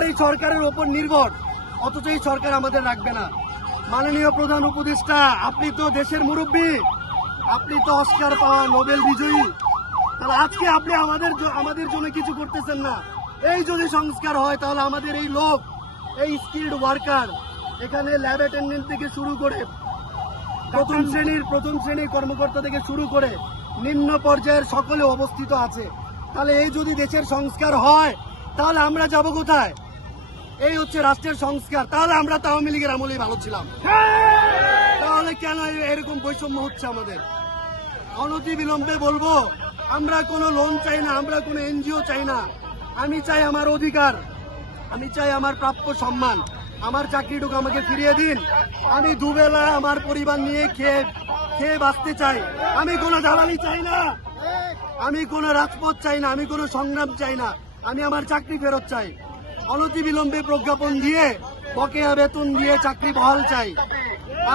আমার এই সরকারের ওপর নির্ভর, অথচ এই সরকার আমাদের রাখবে না। মাননীয় প্রধান উপদেষ্টা, আপনি তো দেশের মুরব্বী, আপনি তো অস্কার পাওয়া নোবেল বিজয়ী, তাহলে আজকে আপনি আমাদের জন্য কিছু করতেছেন না। এই যদি সংস্কার হয় তাহলে আমাদের এই লোক, এই স্কিল্ড ওয়ার্কার, এখানে ল্যাব অ্যাটেন্ডেন্ট থেকে শুরু করে প্রথম শ্রেণীর কর্মকর্তা থেকে শুরু করে নিম্ন পর্যায়ের সকলে অবস্থিত আছে। তাহলে এই যদি দেশের সংস্কার হয় তাহলে আমরা যাব কোথায়? এই হচ্ছে রাষ্ট্রের সংস্কার। তাহলে আমরা তো আওয়ামী লীগের আমলেই ভালো ছিলাম, তাহলে কেন এরকম বৈষম্য হচ্ছে আমাদের? অনতি বিলম্বে বলবো, আমরা কোনো লোন চাই না, আমরা কোনো এনজিও চাই না। আমি চাই আমার অধিকার, আমি চাই আমার প্রাপ্য সম্মান, আমার চাকরিটুকু আমাকে ফিরিয়ে দিন। আমি দুবেলা আমার পরিবার নিয়ে খেয়ে বাঁচতে চাই। আমি কোনো দালালি চাই না, আমি কোনো রাজপথ চাই না, আমি কোনো সংগ্রাম চাই না, আমি আমার চাকরি ফেরত চাই। অনতি বিলম্বে প্রজ্ঞাপন দিয়ে বকেয়া বেতন দিয়ে চাকরি বহাল চাই।